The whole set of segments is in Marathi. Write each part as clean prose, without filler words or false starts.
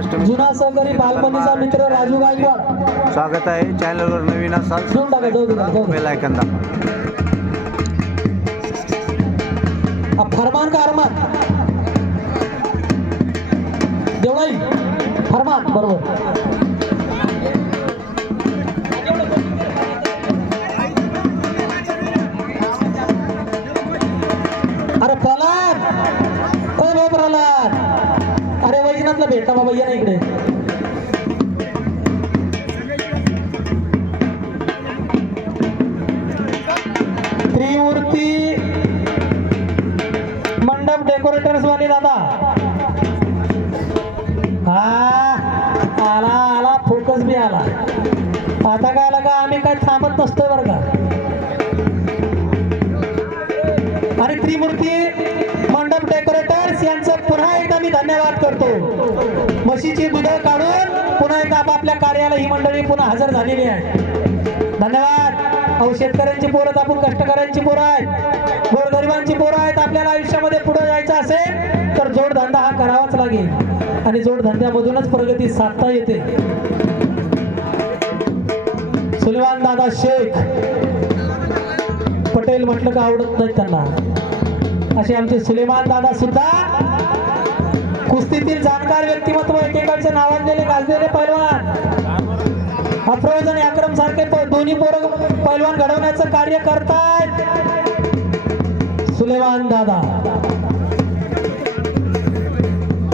महाराष्ट्र जुना सहकारी बालपणीचा मित्र राजू गायकवाड स्वागत आहे चॅनलवर नवीन असाल घेऊन टाका बेल आयकॉन दाबा. फरमान का अरमान देवळाई फरमान बरोबर. अरे प्रल्हाद ओ भाऊ प्रल्हाद अरे वैजनाथला भेटला बाबा ये ना इकडे. त्रिमूर्ती मंडप डेकोरेटर्स वाले दादा हा आला आला फोकस बी आला. आता काय आला का आम्ही काय थांबत नसतोय बरं का. आणि त्रिमूर्ती मंडप डेकोरेटर्स यांचं पुन्हा एकदा मी धन्यवाद करतो. म्हशीची दूध काढून पुन्हा एकदा आपापल्या कार्याला ही मंडळी पुन्हा हजर झालेली आहे. धन्यवाद. अहो शेतकऱ्यांची पोरं आपण कष्टकऱ्यांची पोरं आहेत, गोरगरिबांची पोरं आहेत. आपल्याला आयुष्यामध्ये पुढे जायचं असेल तर जोडधंदा हा करावाच लागेल आणि जोडधंद्यामधूनच प्रगती साधता येते. सुलेमान दादा शेख पटेल म्हटलं का आवडत नाही त्यांना. असे आमचे सुलेमान दादा सुद्धा कुस्तीतील जाणकार व्यक्तिमत्व, एकेकाचे नावाजलेले गाजलेले पैलवान, अफरोज आणि अक्रम सारखे दोन्ही पोरं पैलवान घडवण्याचं कार्य करतायत सुलेमान दादा.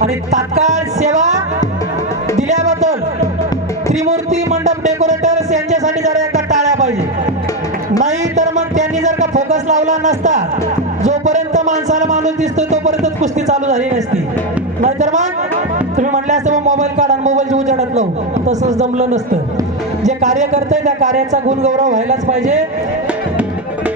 आणि तात्काळ सेवा दिल्याबद्दल त्रिमूर्ती मंडप डेकोरेटर्स यांच्यासाठी जरा एकदा टाळ्या पाहिजे. नाही तर मग त्यांनी जर का फोकस लावला नसता, जोपर्यंत माणसाला माणूस दिसतोय तोपर्यंत कुस्ती चालू झाली नसती. नाहीतर मग तुम्ही म्हटले असते मग मोबाईल काढा मोबाईलची उजेडात लावू, तसंच जमलं नसतं. जे कार्य करतंय त्या कार्याचा गुणगौरव व्हायलाच पाहिजे.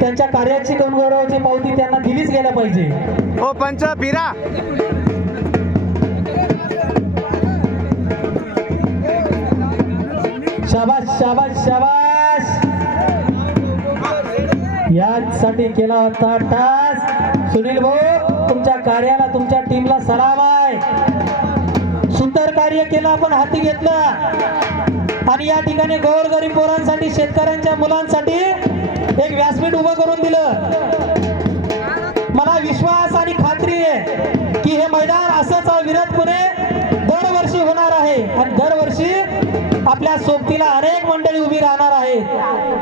त्यांच्या कार्याची गुणगौरवाची पावती त्यांना दिलीच गेल्या पाहिजे. ओ पंच फिरा. शाबाश शाबाश शाबाश. यासाठी केला होता टास. सुनील भाऊ तुमच्या कार्याला तुमच्या टीमला सलाम आहे. सुंदर कार्य केलं, आपण हाती घेतलं आणि या ठिकाणी गोरगरीब पोरांसाठी, शेतकऱ्यांच्या मुलांसाठी एक व्यासपीठ उभं करून दिलं. मला विश्वास आणि खात्री आहे की हे मैदान असंच अविरतपणे दरवर्षी होणार आहे आणि दरवर्षी आपल्या सोबतीला अनेक मंडळी उभी राहणार आहेत.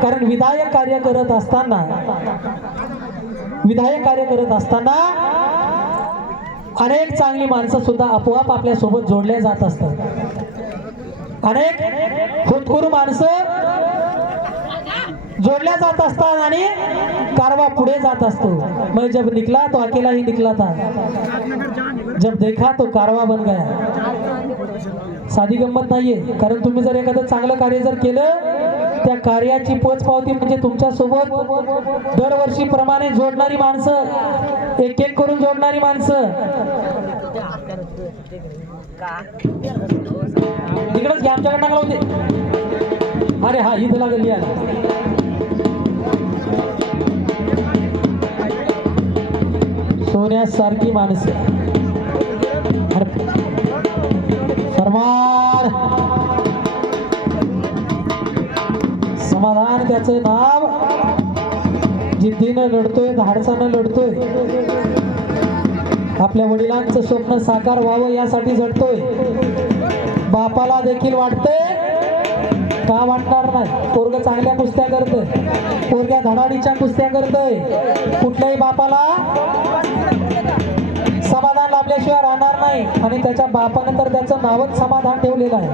कारण विधायक कार्य करत असताना अनेक चांगली माणसं सुद्धा आपोआप आपल्या सोबत जोडल्या जात असतात. अनेक खुदखुर माणसं जोडल्या जात असतात आणि कारवा पुढे जात असतो. मैं जब निकला तो अकेला ही निकला था, जब देखा तो कारवा बन गया. साधी गंमत नाहीये. कारण तुम्ही जर एखादं चांगलं कार्य जर केलं, त्या कार्याची पोचपावती म्हणजे तुमच्या सोबत दरवर्षी प्रमाणे जोडणारी माणसं, एक एक करून जोडणारी माणसं. तिकडच घ्या, आमच्याकडे टाकला होते. अरे हा इथं लागेल या. सोन्यासारखी माणसं. फरमान समाधान त्याचं नाव. जिद्दीनं लढतोय, धाडसानं लढतोय, आपल्या वडिलांचं स्वप्न साकार व्हावं यासाठी झटतोय. बापाला देखील वाटतंय, का वाटणार नाही. पोरग चांगल्या कुस्त्या करतोय, पोरग्या धडाडीच्या कुस्त्या करतोय. कुठल्याही बापाला समाधान लाभल्याशिवाय राहणार नाही आणि त्याच्या बापाने तर त्याचं नावच समाधान ठेवलेलं आहे.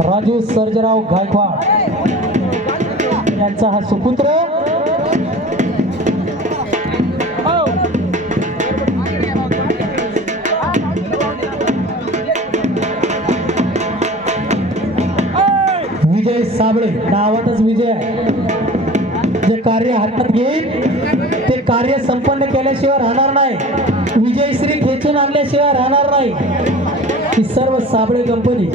राजू सर्जेराव गायकवाड यांचा हा सुपुत्र विजय साबळे, नावातच विजय. जे कार्य हातात घेईल ते कार्य संपन्न केल्याशिवाय राहणार नाही, विजयश्री खेचून आणल्याशिवाय राहणार नाही. ही सर्व साबळे कंपनी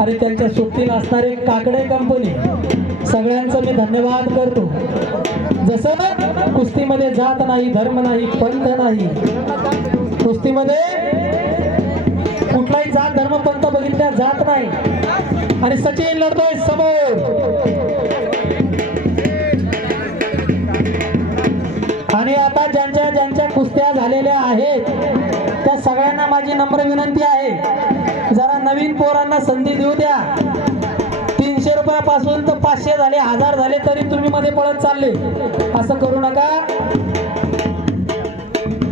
आणि त्यांच्या सोबतीला असणारे काकडे कंपनी, सगळ्यांचं मी धन्यवाद करतो. जसं कुस्तीमध्ये जात नाही, धर्म नाही, पंथ नाही, कुस्तीमध्ये कुस्त्या जात नाही. आणि सचिन लढतोय समोर. आणि आता ज्यांच्या ज्यांच्या कुस्त्या झालेल्या आहेत त्या सगळ्यांना माझी नम्र विनंती आहे, जरा नवीन पोरांना संधी देऊ द्या. 300 रुपयापासून तर 500 झाले, 1000 झाले तरी तुम्ही मध्ये पळत चालले. असं करू नका.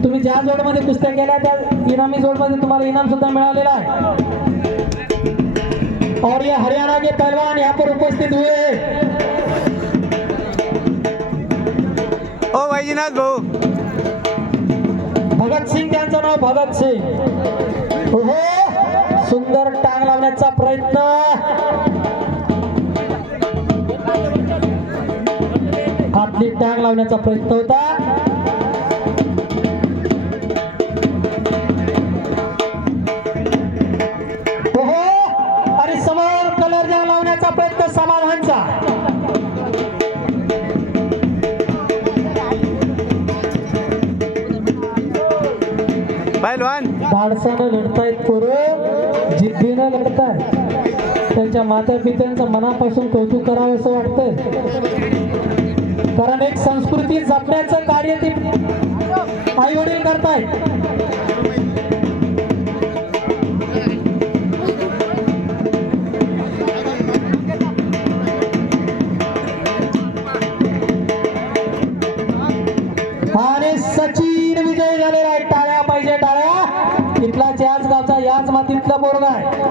तुम्ही ज्या जोडमध्ये कुस्त्या केल्या त्या इनामी जोडमध्ये तुम्हाला इनाम सुद्धा मिळालेला आहे. और ये हरियाणा के पहलवान यहाँ पर उपस्थित हुए हैं. ओ वैजनाथ भाऊ, भगत सिंग त्यांचं नाव, भगत सिंग. हो, सुंदर टांग लावण्याचा प्रयत्न. हातली टांग लावण्याचा प्रयत्न होता. हो, आणि समोर कलर जंग लावण्याचा प्रयत्न समाधानचा. पहलवान धाडसानं लढतायत पोरं, जिद्दीनं लढतायत. त्यांच्या माता पित्यांचं मनापासून कौतुक करावं असं वाटतंय. कारण एक संस्कृती जपण्याचं कार्य ते आई वडील करतायत. आणि सचिन विजय झालेला आहे. टाळ्या पाहिजे, टाळ्या. इथलाच याच गावचा याच मातीतला पोरगा आहे.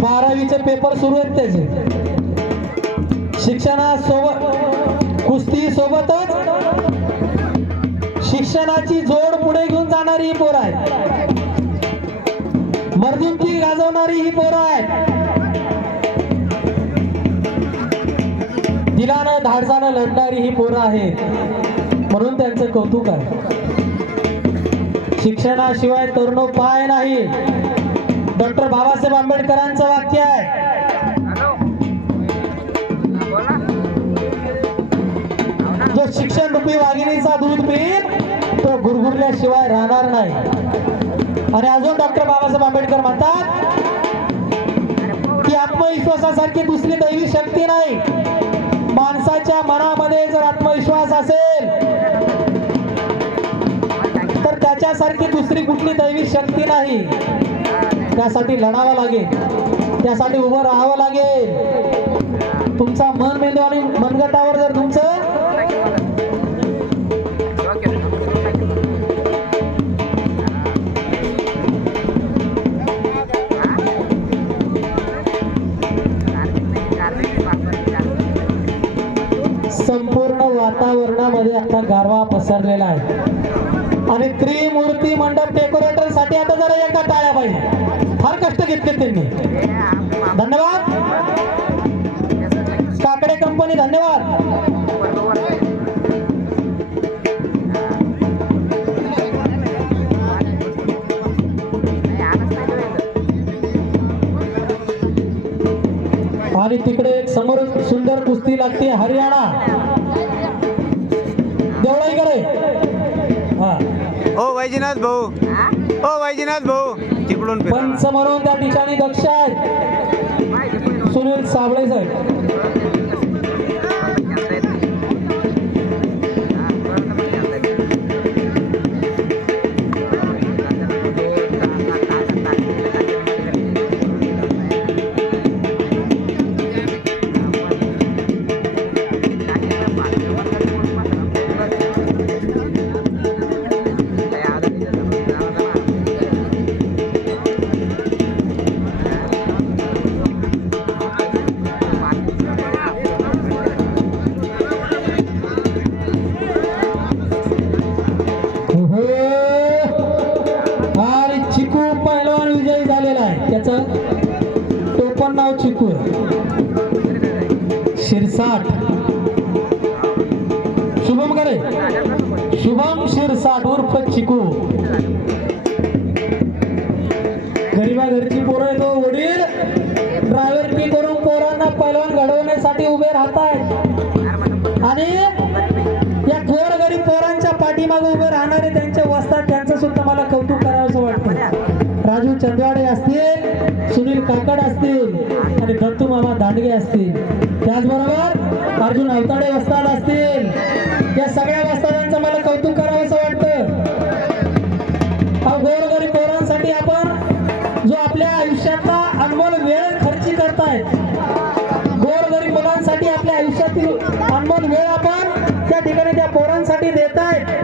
बारावीचे पेपर सुरू आहेत त्याचे. शिक्षणासोबत कुस्ती सोबतच शिक्षणाची जोड पुढे घेऊन जाणारी ही पोरं आहेत. मर्दुमकी गाजवणारी ही पोरं आहेत. दिलानं धाडसानं लढणारी ही पोरं आहेत. म्हणून त्यांचं कौतुक आहे. शिक्षणाशिवाय तरुणोपाय नाही, डॉक्टर बाबासाहेब आंबेडकरांचं वाक्य आहे. जो शिक्षण रूपी वाघिणीचा दूध पिईल तो गुरगुरल्याशिवाय राहणार नाही. आणि अजून डॉक्टर बाबासाहेब आंबेडकर म्हणतात की आत्मविश्वासासारखी दुसरी दैवी शक्ती नाही. माणसाच्या मनामध्ये जर आत्मविश्वास असेल तर त्याच्यासारखी दुसरी कुठली दैवी शक्ती नाही. त्यासाठी लढावं लागेल, त्यासाठी उभं राहावं लागेल. तुमचा मन, मेंदू आणि मनगटावर जर तुमचं संपूर्ण वातावरणामध्ये आता गारवा पसरलेला आहे. आणि त्रिमूर्ती मंडप डेकोरेटर साठी आता जरा एकदा टाळ्या पाहिजे. फार कष्ट घेतले त्यांनी. धन्यवाद काकडे कंपनी, धन्यवाद. आणि तिकडे एक समोर सुंदर कुस्ती लागते, हरियाणा देवळाईकर आहे. हा, ओ वैजनाथ भाऊ, ओ वैजनाथ भाऊ, तिकडून फिरा. पंच म्हणून त्या ठिकाणी दक्ष आहेत सुनील साबळे साहेब. आणि चिकू पहिलवान विजयी झालेला आहे. त्याचं टोपण नाव चिकू आहे. शिरसाट शुभम करे, शुभम शिरसाट उर्फ चिकू. घरी गरिबा घरची पोरं आहे तो वडील ड्रायव्हर करून पोरांना पैलवान घडवण्यासाठी उभे राहत आहेत आणि या गोरगरीब पोरांच्या पाठीमागे उभे राहणारे त्यांचे वस्ताद त्यांचं सुद्धा मला कौतुक करावंसं वाटतं. राजू चंदवाडे असतील, सुनील काकड असतील आणि दत्तू मामा दांडगे असतील, त्याचबरोबर अर्जुन अवताडे वस्ताद असतील. या सगळ्या वस्तादांचं मला कौतुक करावंसं वाटतं. हा गोरगरीब पोरांसाठी आपण जो आपल्या आयुष्यातला अनमोल वेळ खर्ची करतायत, गोरगरीब मुलांसाठी आपल्या आयुष्यातील अनमोल वेळ आपण त्या ठिकाणी त्या पोरांसाठी देतायत.